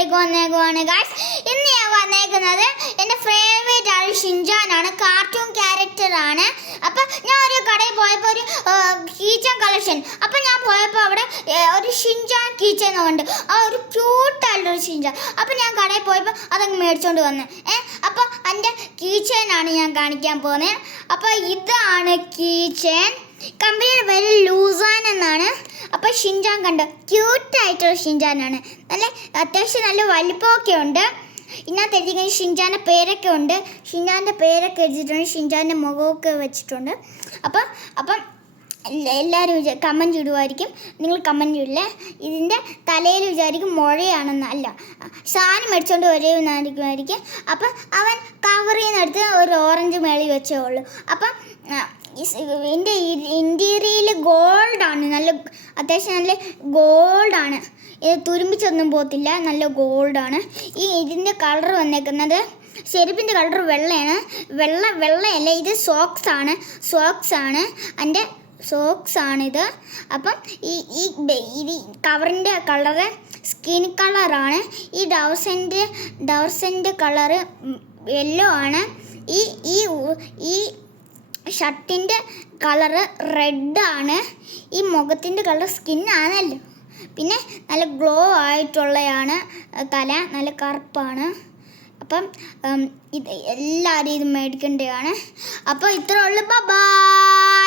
വീഡിയോയിലേക്ക് വന്നേക്കുവാണ് ഗൈസ്. ഇന്ന് ഞാൻ വന്നേക്കുന്നത് എൻ്റെ ഫേവറേറ്റ് ആയ ഷിൻചാനാണ്, കാർട്ടൂൺ ക്യാരക്ടറാണ്. അപ്പം ഞാൻ ഒരു കടയിൽ പോയപ്പോൾ ഒരു കീച്ചൻ കളക്ഷൻ, അപ്പം ഞാൻ പോയപ്പോൾ അവിടെ ഒരു ഷിൻചാൻ കീച്ചൻ ഉണ്ട്, ആ ഒരു ക്യൂട്ടായിട്ടുള്ളൊരു ഷിൻചാൻ. അപ്പം ഞാൻ കടയിൽ പോയപ്പോൾ അതങ്ങ് മേടിച്ചുകൊണ്ട് വന്ന് അപ്പോൾ എൻ്റെ കീച്ചനാണ് ഞാൻ കാണിക്കാൻ പോകുന്നത്. അപ്പോൾ ഇതാണ് കീച്ചൻ. കമ്പനിയുടെ പേര് ലൂസാൻ എന്നാണ്. അപ്പോൾ ഷിൻചാൻ കണ്ടോ, ക്യൂട്ടായിട്ടുള്ള ഷിൻചാനാണ്. അത്യാവശ്യം നല്ല വലിപ്പമൊക്കെ ഉണ്ട്. ഇതിനകത്ത് എഴുതിയിരിക്കുന്ന ഷിൻചാൻ്റെ പേരൊക്കെ ഉണ്ട്. ഷിൻചാൻ്റെ പേരൊക്കെ എഴുതിയിട്ടുണ്ട്, ഷിൻചാൻ്റെ മുഖമൊക്കെ വെച്ചിട്ടുണ്ട്. അപ്പം എല്ലാവരും കമൻറ്റ് ഇടുമായിരിക്കും. നിങ്ങൾ കമൻറ്റ് ഇടില്ലേ, ഇതിൻ്റെ തലയിൽ വിചാരിക്കും മുഴയാണെന്ന്. അല്ല, സാധനം മേടിച്ചുകൊണ്ട് വരുന്നതായിരിക്കും. അപ്പം അവൻ കവറിൽ നിന്നെടുത്ത് ഒരു ഓറഞ്ച് മേളി വെച്ചേ ഉള്ളൂ. അപ്പം എൻ്റെ ഇൻറ്റീരിയൽ ഗോൾഡാണ്, അത്യാവശ്യം നല്ല ഗോൾഡാണ്. ഇത് തുരുമ്പിച്ചൊന്നും പോകത്തില്ല, നല്ല ഗോൾഡാണ്. ഇതിൻ്റെ കളർ വന്നേക്കുന്നത്, ചെരുപ്പിൻ്റെ കളർ വെള്ളയാണ്. വെള്ളയല്ല, ഇത് സോക്സാണ് എൻ്റെ സോക്സാണിത്. അപ്പം ഈ കവറിൻ്റെ കളറ് സ്കിൻ കളറാണ്. ഈ ഡൗസൻ്റെ കളറ് യെല്ലോ ആണ്. ഈ ഷർട്ടിൻ്റെ കളറ് റെഡാണ്. ഈ മുഖത്തിൻ്റെ കളർ സ്കിന്നാണല്ലോ. പിന്നെ നല്ല ഗ്ലോ ആയിട്ടുള്ളതാണ് തല, നല്ല കറുപ്പാണ്. അപ്പം ഇത് എല്ലാവരും ഇത് മേടിക്കേണ്ടതാണ്. അപ്പോൾ ഇത്രേ ഉള്ളൂ. ബൈ.